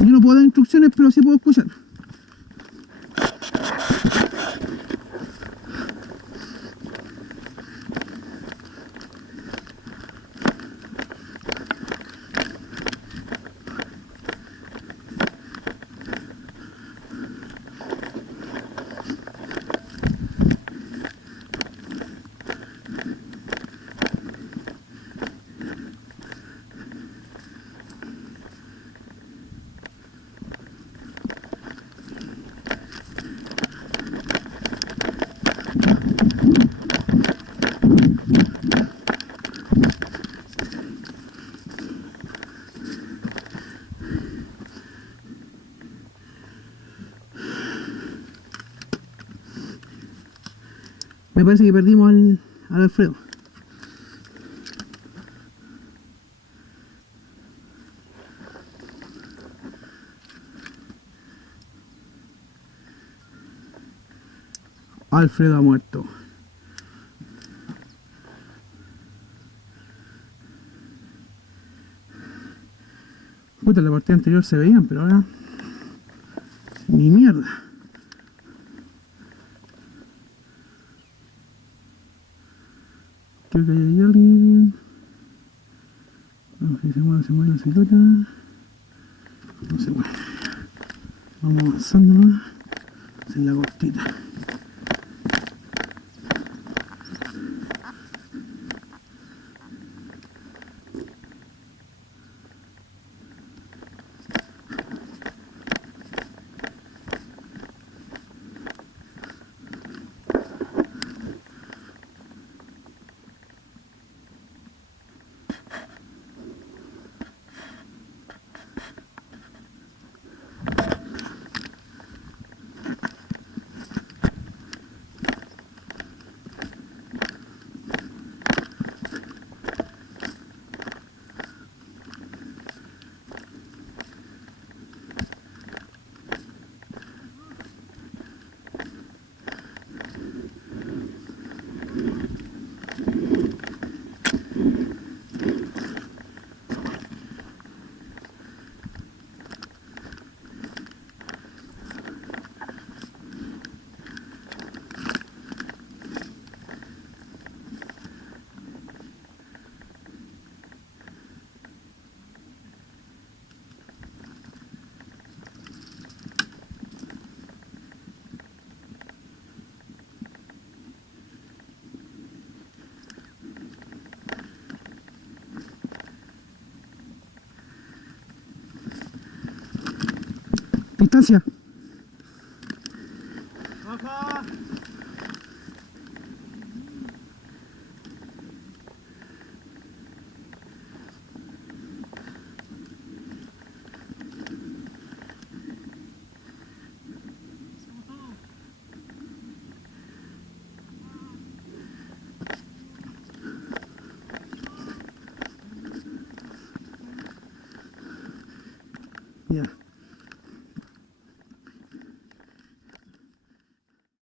Yo no puedo dar instrucciones, pero sí puedo escuchar. Me parece que perdimos al Alfredo. Alfredo ha muerto. Puta, en la partida anterior se veían, pero ahora... ni mierda. Creo que hay alguien... No sé si se mueve la silueta. No se mueve. Vamos avanzando más. En la cortita. Distancia. Baja. Ya.